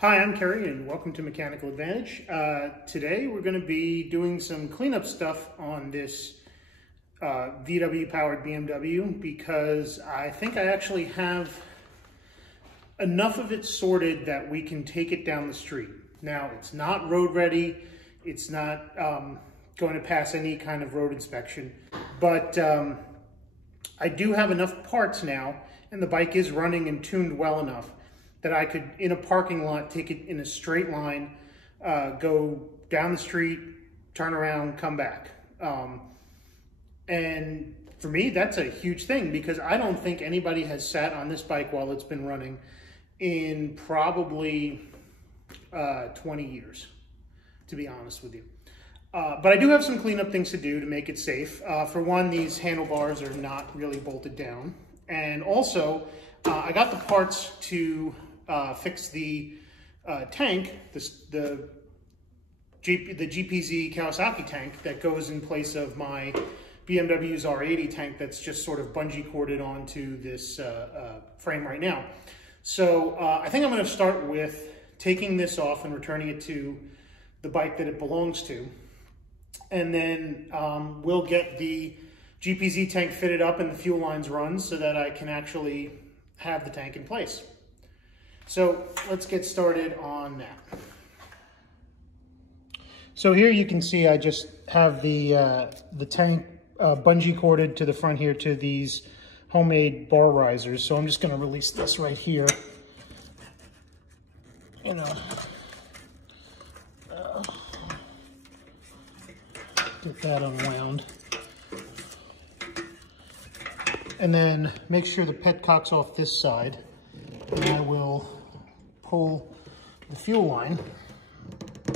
Hi, I'm Kerry and welcome to Mechanical Advantage. Today we're going to be doing some cleanup stuff on this VW powered BMW because I think I actually have enough of it sorted that we can take it down the street. Now, it's not road ready, it's not going to pass any kind of road inspection, but I do have enough parts now and the bike is running and tuned well enough that I could, in a parking lot, take it in a straight line, go down the street, turn around, come back. And for me, that's a huge thing because I don't think anybody has sat on this bike while it's been running in probably 20 years, to be honest with you. But I do have some cleanup things to do to make it safe. For one, these handlebars are not really bolted down. And also, I got the parts to fix the tank, the GPZ Kawasaki tank that goes in place of my BMW's R80 tank that's just sort of bungee corded onto this frame right now. So I think I'm going to start with taking this off and returning it to the bike that it belongs to. And then we'll get the GPZ tank fitted up and the fuel lines run so that I can actually have the tank in place. So let's get started on that. So here you can see I just have the tank bungee corded to the front here to these homemade bar risers. So I'm just going to release this right here. You know, get that unwound. And then make sure the petcock's off this side. And I will pull the fuel line.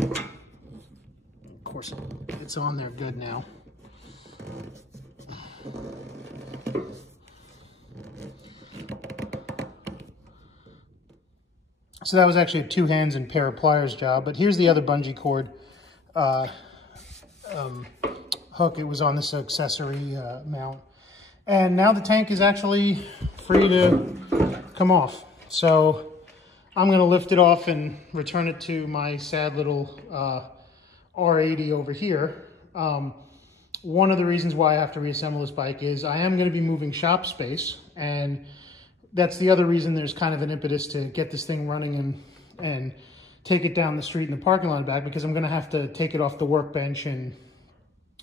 Of course, it's on there good now. So that was actually a two hands and pair of pliers job, but here's the other bungee cord hook. It was on this accessory mount. And now the tank is actually free to come off. So I'm going to lift it off and return it to my sad little R80 over here. One of the reasons why I have to reassemble this bike is I am going to be moving shop space, and that's the other reason there's kind of an impetus to get this thing running and take it down the street in the parking lot back, because I'm going to have to take it off the workbench and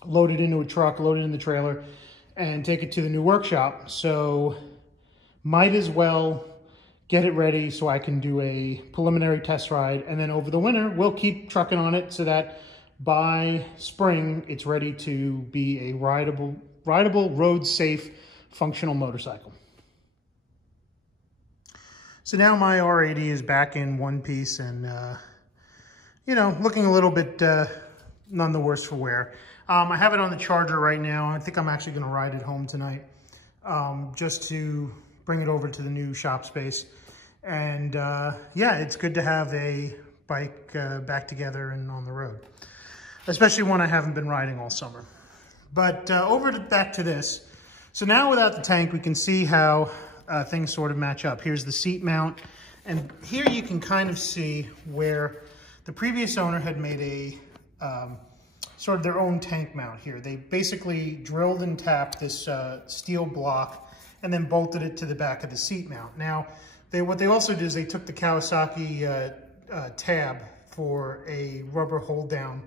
load it into a truck, load it in the trailer, and take it to the new workshop. So might as well get it ready so I can do a preliminary test ride, and then over the winter we'll keep trucking on it so that by spring it's ready to be a rideable, road safe, functional motorcycle. So now my R80 is back in one piece and you know, looking a little bit none the worse for wear. I have it on the charger right now. I think I'm actually going to ride it home tonight just to bring it over to the new shop space. And yeah, it's good to have a bike back together and on the road, especially one I haven't been riding all summer. But back to this. So now without the tank, we can see how things sort of match up. Here's the seat mount. And here you can kind of see where the previous owner had made a sort of their own tank mount here. They basically drilled and tapped this steel block and then bolted it to the back of the seat mount. Now, what they also did is they took the Kawasaki tab for a rubber hold down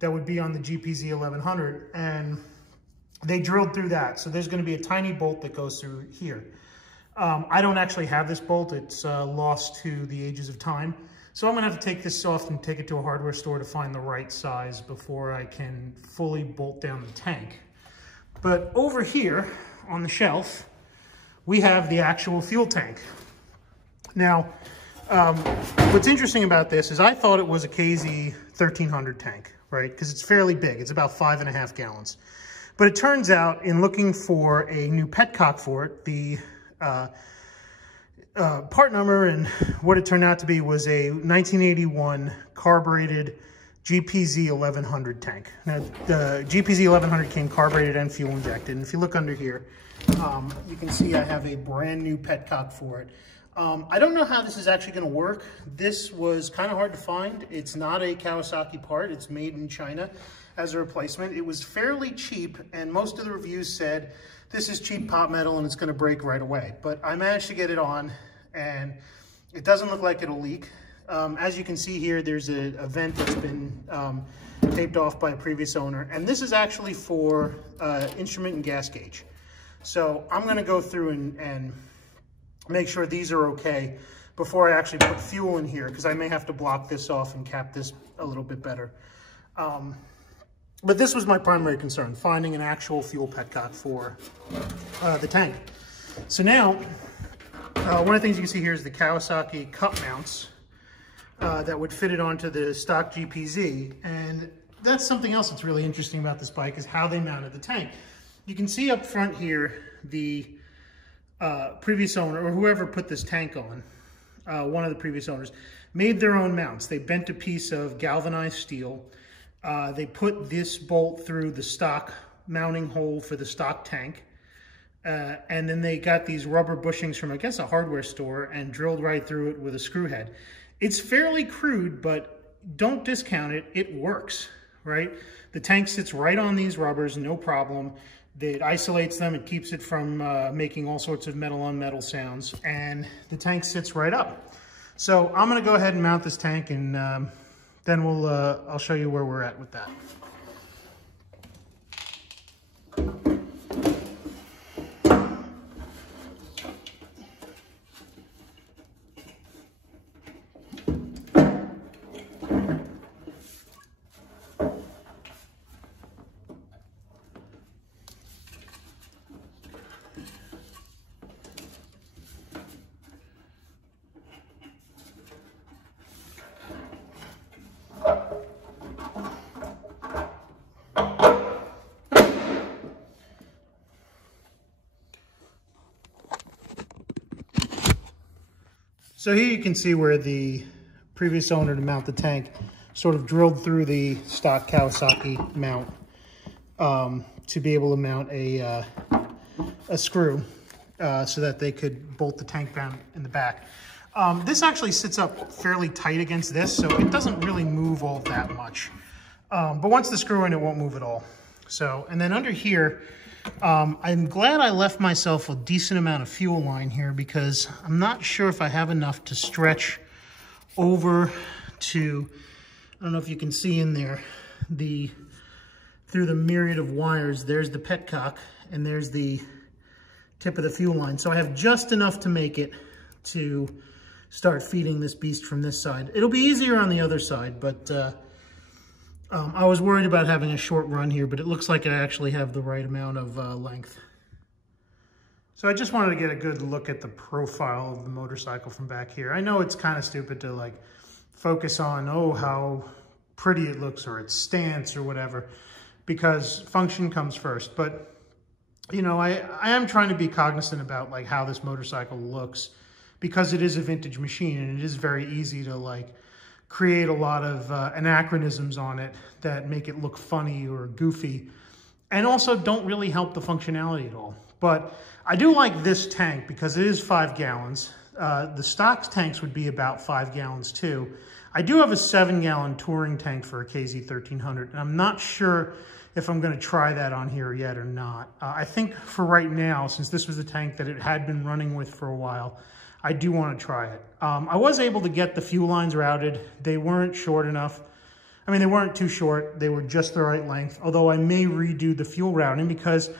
that would be on the GPZ 1100, and they drilled through that. So there's going to be a tiny bolt that goes through here. I don't actually have this bolt. It's lost to the ages of time. So I'm going to have to take this off and take it to a hardware store to find the right size before I can fully bolt down the tank. But over here on the shelf, we have the actual fuel tank. Now, what's interesting about this is I thought it was a KZ 1300 tank, right? Because it's fairly big. It's about 5.5 gallons. But it turns out, in looking for a new petcock for it, the part number and what it turned out to be was a 1981 carbureted GPZ 1100 tank. Now, the GPZ 1100 came carbureted and fuel injected. And if you look under here, you can see I have a brand new petcock for it. I don't know how this is actually going to work. This was kind of hard to find. It's not a Kawasaki part. It's made in China as a replacement. It was fairly cheap, and most of the reviews said this is cheap pot metal and it's going to break right away. But I managed to get it on, and it doesn't look like it'll leak. As you can see here, there's a vent that's been taped off by a previous owner, and this is actually for instrument and gas gauge. So I'm going to go through and make sure these are okay before I actually put fuel in here, because I may have to block this off and cap this a little bit better. But this was my primary concern, finding an actual fuel petcock for the tank. So now, one of the things you can see here is the Kawasaki cup mounts that would fit it onto the stock GPZ. And that's something else that's really interesting about this bike, is how they mounted the tank. You can see up front here, the previous owner, or whoever put this tank on, one of the previous owners, made their own mounts. They bent a piece of galvanized steel. They put this bolt through the stock mounting hole for the stock tank. And then they got these rubber bushings from, I guess, a hardware store and drilled right through it with a screw head. It's fairly crude, but don't discount it. It works, right? The tank sits right on these rubbers, no problem. It isolates them. It keeps it from making all sorts of metal on metal sounds, and the tank sits right up. So I'm going to go ahead and mount this tank, and then I'll show you where we're at with that. So here you can see where the previous owner to mount the tank sort of drilled through the stock Kawasaki mount to be able to mount a screw so that they could bolt the tank down in the back. This actually sits up fairly tight against this, so it doesn't really move all that much. But once the screw in, it won't move at all. So, and then under here, I'm glad I left myself a decent amount of fuel line here, because I'm not sure if I have enough to stretch over to, I don't know if you can see in there, through the myriad of wires, there's the petcock and there's the tip of the fuel line. So I have just enough to make it to start feeding this beast from this side. It'll be easier on the other side, but I was worried about having a short run here, but it looks like I actually have the right amount of length. So I just wanted to get a good look at the profile of the motorcycle from back here. I know it's kind of stupid to like focus on, oh, how pretty it looks or its stance or whatever, because function comes first. But, you know, I am trying to be cognizant about like how this motorcycle looks, because it is a vintage machine and it is very easy to like create a lot of anachronisms on it that make it look funny or goofy, and also don't really help the functionality at all. But I do like this tank because it is 5 gallons. The stock tanks would be about 5 gallons too. I do have a 7-gallon touring tank for a KZ1300, and I'm not sure if I'm going to try that on here yet or not. I think for right now, since this was the tank that it had been running with for a while, I do want to try it. I was able to get the fuel lines routed. They weren't short enough. I mean, they weren't too short. They were just the right length, although I may redo the fuel routing because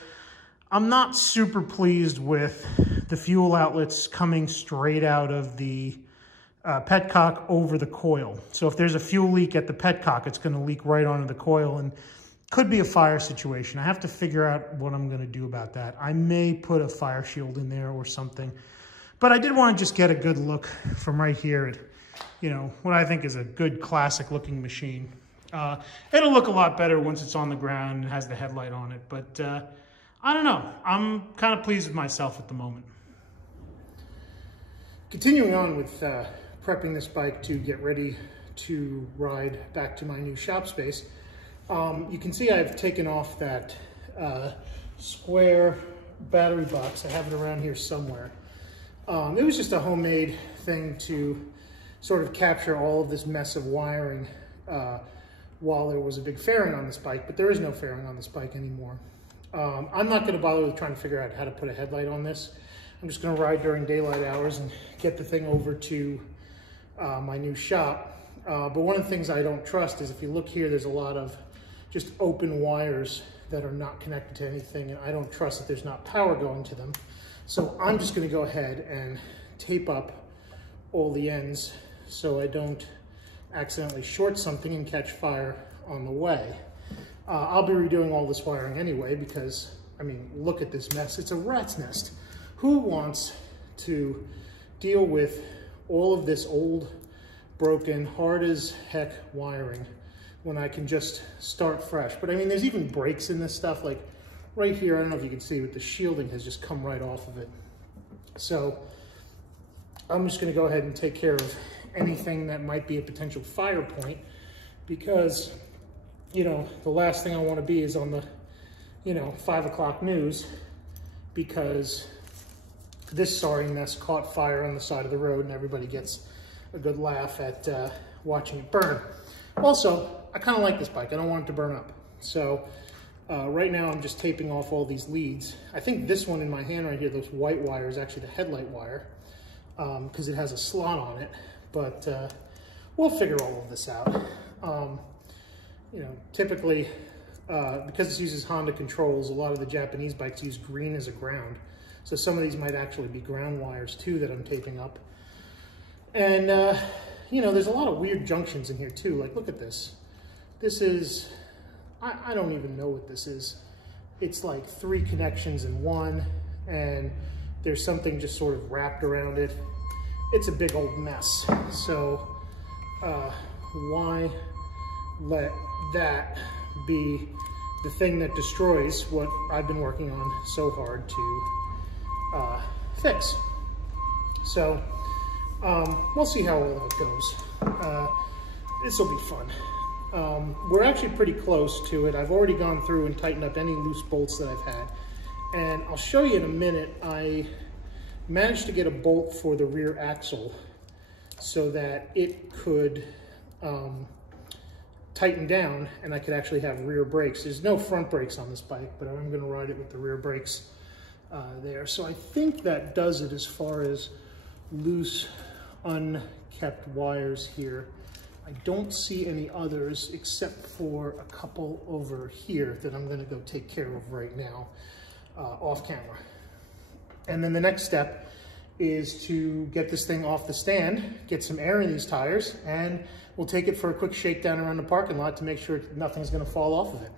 I'm not super pleased with the fuel outlets coming straight out of the petcock over the coil. So if there's a fuel leak at the petcock, it's going to leak right onto the coil and could be a fire situation. I have to figure out what I'm going to do about that. I may put a fire shield in there or something. But I did want to just get a good look from right here at, you know, what I think is a good classic looking machine. It'll look a lot better once it's on the ground and has the headlight on it. But I don't know. I'm kind of pleased with myself at the moment. Continuing on with prepping this bike to get ready to ride back to my new shop space. You can see I've taken off that square battery box. I have it around here somewhere. It was just a homemade thing to sort of capture all of this mess of wiring while there was a big fairing on this bike, but there is no fairing on this bike anymore. I'm not going to bother with trying to figure out how to put a headlight on this. I'm just going to ride during daylight hours and get the thing over to my new shop. But one of the things I don't trust is if you look here, there's a lot of just open wires that are not connected to anything, and I don't trust that there's not power going to them. So I'm just going to go ahead and tape up all the ends so I don't accidentally short something and catch fire on the way. I'll be redoing all this wiring anyway because, I mean, look at this mess. It's a rat's nest. Who wants to deal with all of this old, broken, hard as heck wiring when I can just start fresh? But I mean, there's even breaks in this stuff. Like right here, I don't know if you can see, but the shielding has just come right off of it. So I'm just going to go ahead and take care of anything that might be a potential fire point, because, you know, the last thing I want to be is on the, you know, 5 o'clock news because this sorry mess caught fire on the side of the road and everybody gets a good laugh at watching it burn. Also, I kind of like this bike. I don't want it to burn up. So right now I'm just taping off all these leads. I think this one in my hand right here, this white wire, is actually the headlight wire because it has a slot on it. But we'll figure all of this out. You know, typically, because this uses Honda controls, a lot of the Japanese bikes use green as a ground. So some of these might actually be ground wires too that I'm taping up. And, you know, there's a lot of weird junctions in here too. Like, look at this. This is, I don't even know what this is. It's like 3 connections in one, and there's something just sort of wrapped around it. It's a big old mess. So why let that be the thing that destroys what I've been working on so hard to fix? So we'll see how all of it goes. This will be fun. We're actually pretty close to it. I've already gone through and tightened up any loose bolts that I've had. And I'll show you in a minute. I managed to get a bolt for the rear axle so that it could tighten down and I could actually have rear brakes. There's no front brakes on this bike, but I'm going to ride it with the rear brakes there. So I think that does it as far as loose, unkept wires here. I don't see any others except for a couple over here that I'm going to go take care of right now off camera. And then the next step is to get this thing off the stand, get some air in these tires, and we'll take it for a quick shakedown around the parking lot to make sure nothing's going to fall off of it.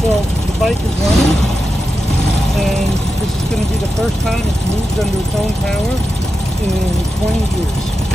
So the bike is running, and this is going to be the first time it's moved under its own power in 20 years.